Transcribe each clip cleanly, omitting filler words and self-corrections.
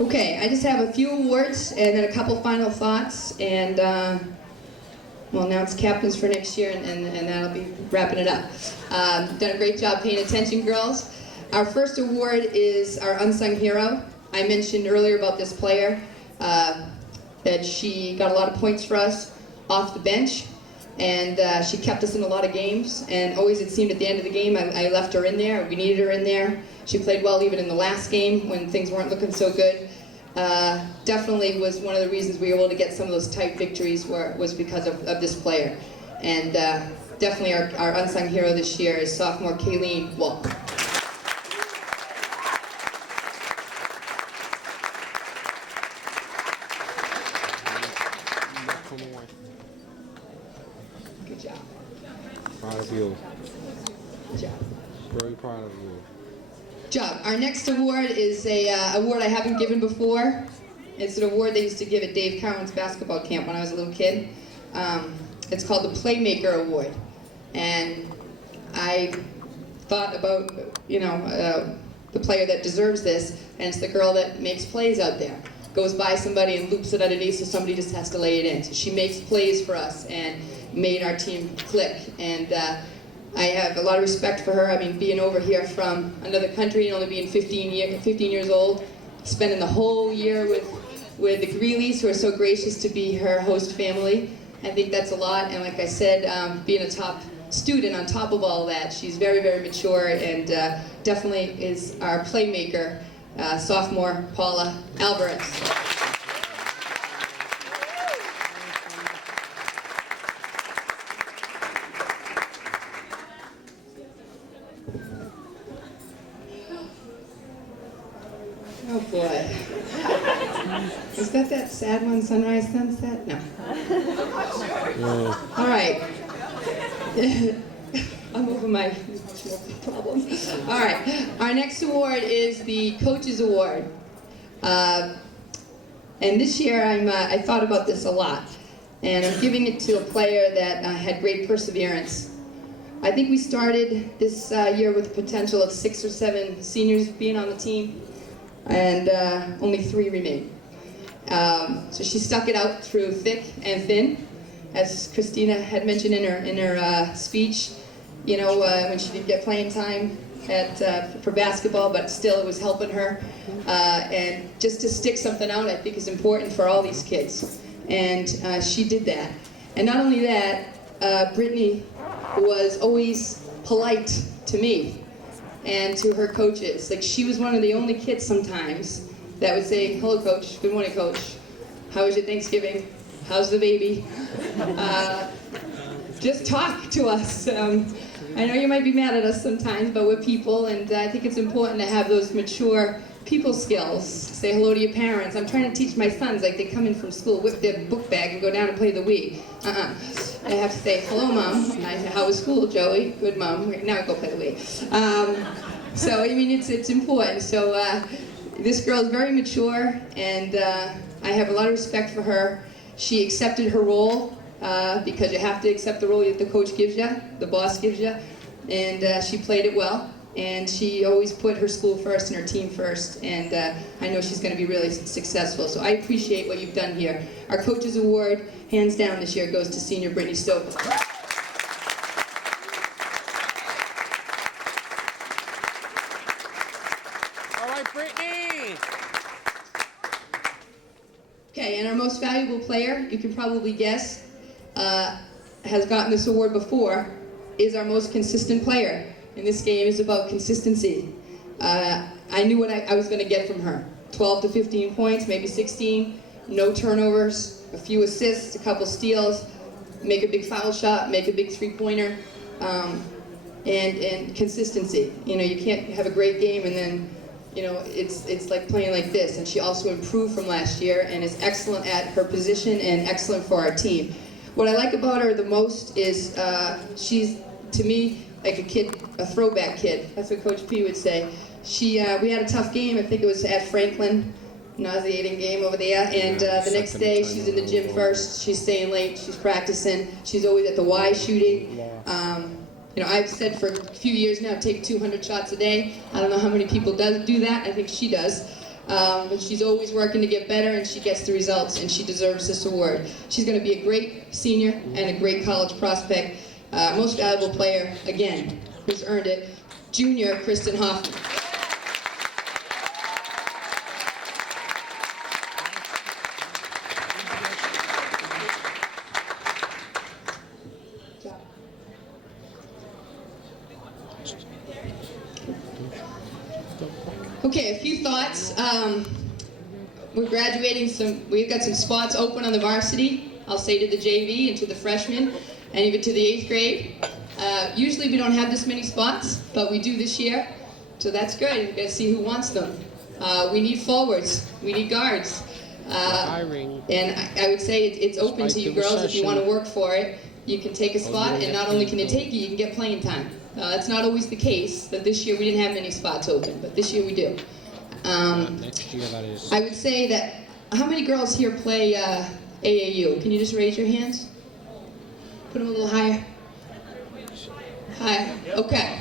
Okay, I just have a few awards and then a couple final thoughts, and well, now it's captains for next year, and that'll be wrapping it up. Done a great job paying attention, girls. Our first award is our Unsung Hero. I mentioned earlier about this player, that she got a lot of points for us off the bench, and she kept us in a lot of games, and always it seemed at the end of the game I left her in there. We needed her in there. She played well even in the last game when things weren't looking so good. Definitely was one of the reasons we were able to get some of those tight victories was because of this player. And definitely our Unsung Hero this year is sophomore Kayleen Walpole. Good job. Proud of you. Good job. Very proud of you. Job. Our next award is a award I haven't given before. It's an award they used to give at Dave Cowan's basketball camp when I was a little kid. It's called the Playmaker Award. And I thought about, the player that deserves this, and it's the girl that makes plays out there. Goes by somebody and loops it underneath so somebody just has to lay it in. So she makes plays for us and made our team click. And I have a lot of respect for her. I mean, being over here from another country and only being 15 years old, spending the whole year with the Greeleys, who are so gracious to be her host family. I think that's a lot. And like I said, being a top student on top of all that, she's very, very mature, and definitely is our playmaker, sophomore Paula Alvarez. Oh boy. Is that sad one, Sunrise Sunset? No. All right. I'm over my problems. All right. Our next award is the Coaches Award. And this year I thought about this a lot. And I'm giving it to a player that had great perseverance. I think we started this year with the potential of 6 or 7 seniors being on the team, and only 3 remain. So she stuck it out through thick and thin, as Christina had mentioned in her speech. When she didn't get playing time for basketball, but still it was helping her. And just to stick something out, I think, is important for all these kids. And she did that. And not only that, Brittany was always polite to me and to her coaches. Like, she was one of the only kids sometimes that would say, "Hello, Coach. Good morning, Coach. How was your Thanksgiving? How's the baby?" Just talk to us. I know you might be mad at us sometimes, but we're people, and I think it's important to have those mature people skills. Say hello to your parents. I'm trying to teach my sons, like, they come in from school, whip their book bag, and go down and play the Wii. I have to say, "Hello, Mom. How was school, Joey?" "Good, Mom. Now go play the Wii." So, I mean, it's important. So, this girl is very mature, and I have a lot of respect for her. She accepted her role, because you have to accept the role that the coach gives you, the boss gives you, and she played it well. And she always put her school first and her team first, and I know she's going to be really successful. So I appreciate what you've done here. Our Coaches Award, hands down this year, goes to senior Brittany Stokes. All right, Brittany! Okay, and our most valuable player, you can probably guess, has gotten this award before, is our most consistent player. And this game is about consistency. I knew what I was going to get from her. 12 to 15 points, maybe 16, no turnovers, a few assists, a couple steals, make a big foul shot, make a big three-pointer, and consistency. You can't have a great game and then, it's like playing like this. And she also improved from last year and is excellent at her position and excellent for our team. What I like about her the most is she's, to me, like a kid, a throwback kid. That's what Coach P would say. We had a tough game. I think it was at Franklin, nauseating game over there. And the next day, she's in the gym first. She's staying late. She's practicing. She's always at the Y shooting. You know, I've said for a few years now, take 200 shots a day. I don't know how many people do that. I think she does. But she's always working to get better, and she gets the results, and she deserves this award. She's going to be a great senior and a great college prospect. Most valuable player, again, who's earned it, junior Kristen Hoffman. Okay, a few thoughts. We're graduating we've got some spots open on the varsity. I'll say to the JV and to the freshmen and even to the 8th grade. Usually we don't have this many spots, but we do this year. So that's good. We've got to see who wants them. We need forwards. We need guards. And I would say it's open to you girls if you want to work for it. You can take a spot, and not only can you take it, you can get playing time. That's not always the case. That this year we didn't have many spots open, but this year we do. Next year that is. I would say that, how many girls here play AAU? Can you just raise your hands? Put them a little higher. Higher. Okay.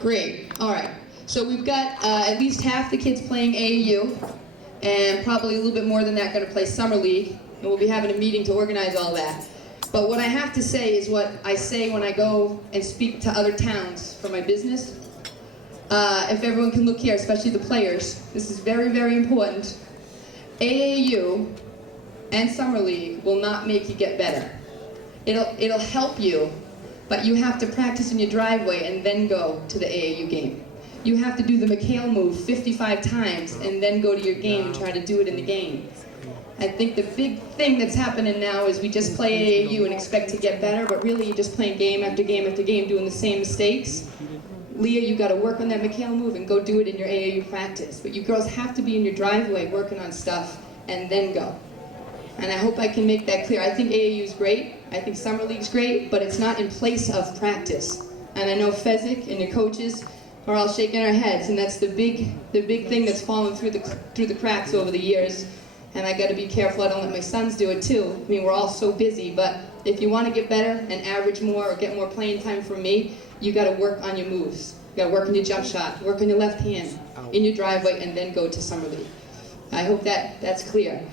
Great. All right. So we've got at least half the kids playing AAU, and probably a little bit more than that going to play Summer League, and we'll be having a meeting to organize all that. But what I have to say is what I say when I go and speak to other towns for my business. If everyone can look here, especially the players, this is very, very important. AAU and Summer League will not make you get better. It'll help you, but you have to practice in your driveway and then go to the AAU game. You have to do the McHale move 55 times and then go to your game and try to do it in the game. I think the big thing that's happening now is we just play AAU and expect to get better, but really you're just playing game after game after game doing the same mistakes. Leah, you got to work on that McHale move and go do it in your AAU practice. But you girls have to be in your driveway working on stuff and then go. And I hope I can make that clear. I think AAU is great. I think Summer League's great, but it's not in place of practice. And I know Fezzik and your coaches are all shaking our heads, and that's the big thing that's fallen through the cracks over the years. And I got to be careful I don't let my sons do it too. I mean, we're all so busy, but if you want to get better and average more or get more playing time from me, you got to work on your moves. You got to work on your jump shot, work on your left hand in your driveway, and then go to Summer League. I hope that's clear.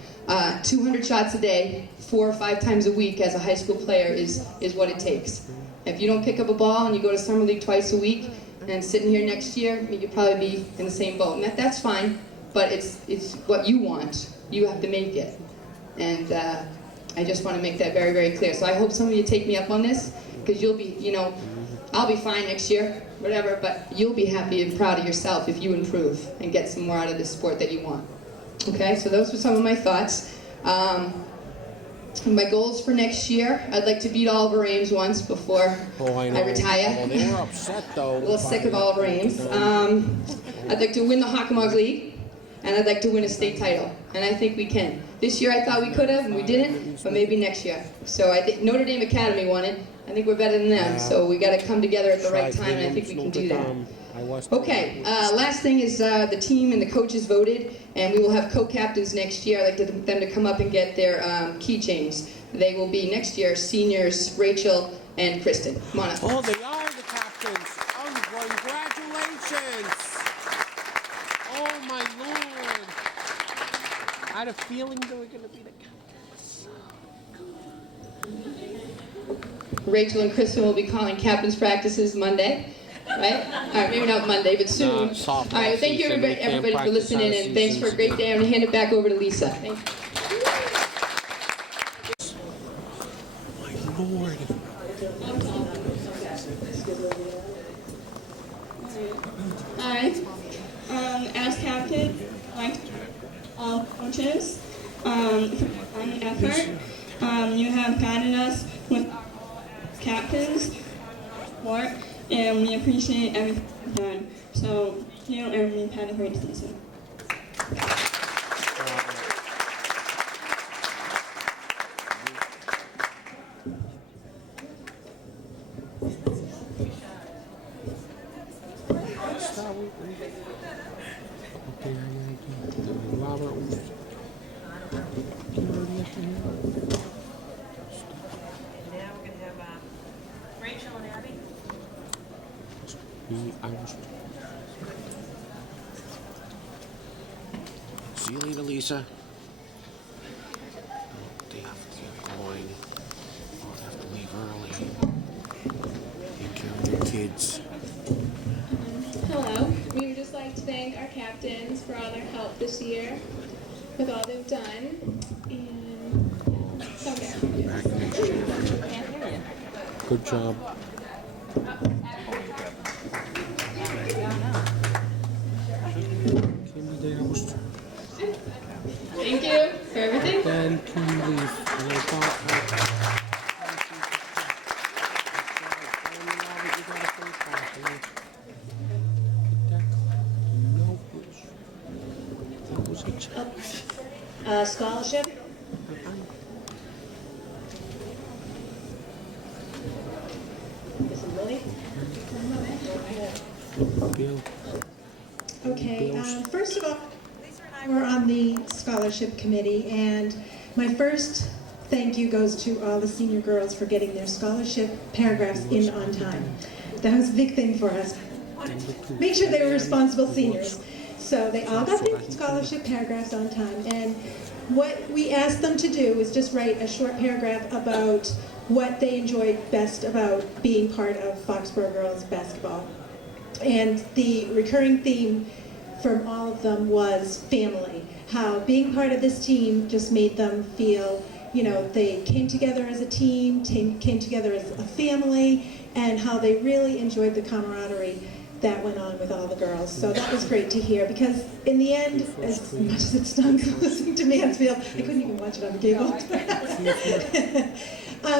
200 shots a day, 4 or 5 times a week as a high school player is what it takes. If you don't pick up a ball and you go to Summer League twice a week and sitting here next year, you'll probably be in the same boat. And that's fine, but it's what you want. You have to make it. And I just want to make that very, very clear. So I hope some of you take me up on this, because you'll be, I'll be fine next year, whatever, but you'll be happy and proud of yourself if you improve and get some more out of this sport that you want. Okay, so those were some of my thoughts. My goals for next year, I'd like to beat Oliver Ames once before I retire. Oh, they were upset though. A little sick of Oliver Ames. I'd like to win the Hockomock League, and I'd like to win a state title, and I think we can. This year I thought we could have, and we didn't, but maybe next year. So I think Notre Dame Academy won it. I think we're better than them, so we got to come together at the right time, and I think we can do that. Okay, last thing is the team and the coaches voted, and we will have co-captains next year. I'd like them to come up and get their keychains. They will be next year seniors Rachel and Kristen. Come on up. Oh, they are the captains. Oh, congratulations. Oh, my Lord. I had a feeling they were going to be the captains. Rachel and Kristen will be calling captain's practices Monday. Right? All right, maybe not Monday, but soon. All right, thank you everybody for listening, and thanks for a great day. I'm going to hand it back over to Lisa. Thank you. My Lord. Hi. As captain, like all coaches, on effort, you have guided us with our role as captains, sport, and we appreciate everything you've done. So, thank you, and we've had a great season. See you later, Lisa. They have to get going. They have to leave early. Take care of their kids. Hello. We would just like to thank our captains for all their help this year with all they've done. And okay. Back next year. Good job. Thank you for everything. Then can you leave? Scholarship. This is Lily. Bill. Okay, first of all, Lisa and I were on the scholarship committee, and my first thank you goes to all the senior girls for getting their scholarship paragraphs in on time. That was a big thing for us. Make sure they were responsible seniors. So they all got their scholarship paragraphs on time, and what we asked them to do was just write a short paragraph about what they enjoyed best about being part of Foxboro girls basketball. And the recurring theme from all of them was family. How being part of this team just made them feel, you know, they came together as a team, came together as a family, and how they really enjoyed the camaraderie that went on with all the girls. So that was great to hear, because in the end, as much as it stunk listening to Mansfield, I couldn't even watch it on the cable.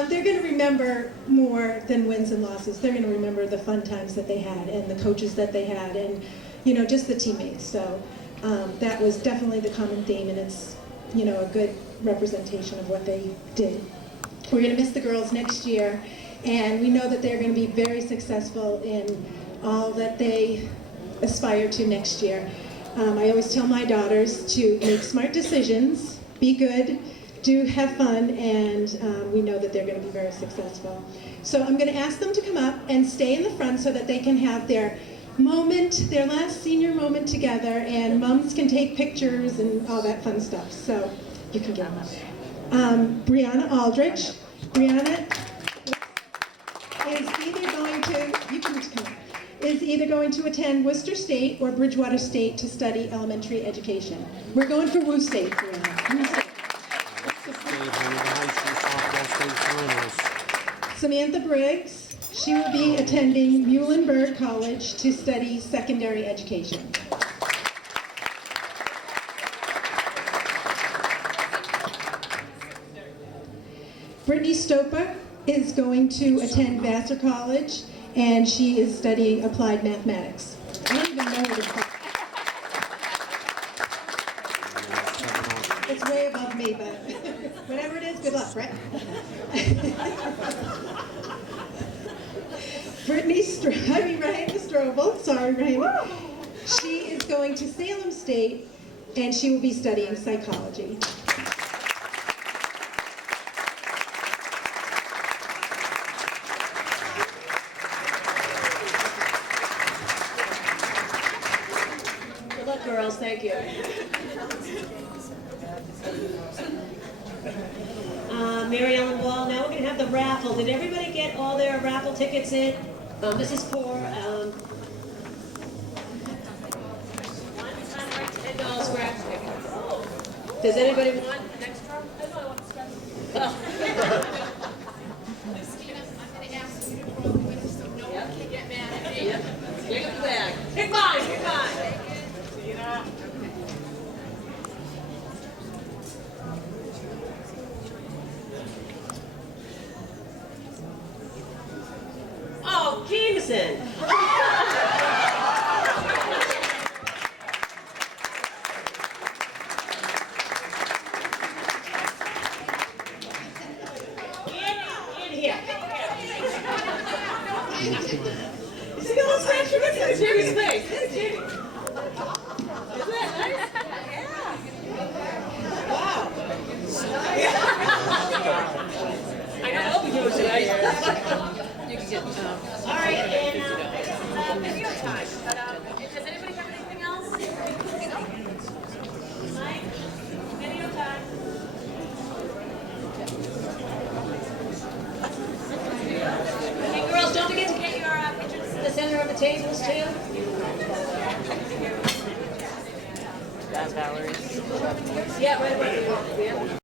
They're going to remember more than wins and losses. They're going to remember the fun times that they had and the coaches that they had and, you know, just the teammates. So that was definitely the common theme, and it's, you know, a good representation of what they did. We're going to miss the girls next year, and we know that they're going to be very successful in all that they aspire to next year. I always tell my daughters to make smart decisions, be good, do have fun, and we know that they're going to be very successful. So I'm going to ask them to come up and stay in the front so that they can have their moment, their last senior moment together, and moms can take pictures and all that fun stuff. So you can get them up. Brianna Aldrich. Brianna is either going to, you can just come up, is either going to attend Worcester State or Bridgewater State to study elementary education. We're going for Woo State, Brianna. Woo State. Samantha Briggs, she will be attending Muhlenberg College to study secondary education. Brittany Stoper is going to attend Vassar College, and she is studying applied mathematics. I don't even know what it's called. It's way above me, but whatever it is, good luck, right? Brittany Raheem Strobel, sorry, Raheem. She is going to Salem State, and she will be studying psychology. Good luck, girls. Thank you. Mary Ellen Wall. Now we're going to have the raffle. Did everybody get all their raffle tickets in? This is for $10 scratch ticket. Does anybody want an extra? I know I want a scratch ticket. I'm going to ask you to roll with it so no one can get mad at me. Pick up the bag. Pick mine. Pick mine. Oh, Jameson. In here. See all those scratch tickets? It's Jimmy's face. It's Jimmy. Isn't that nice? Yeah. Wow. I know I'll be doing tonight. You can get. All right, and tables too? Valerie. Yeah, right about there. Yeah.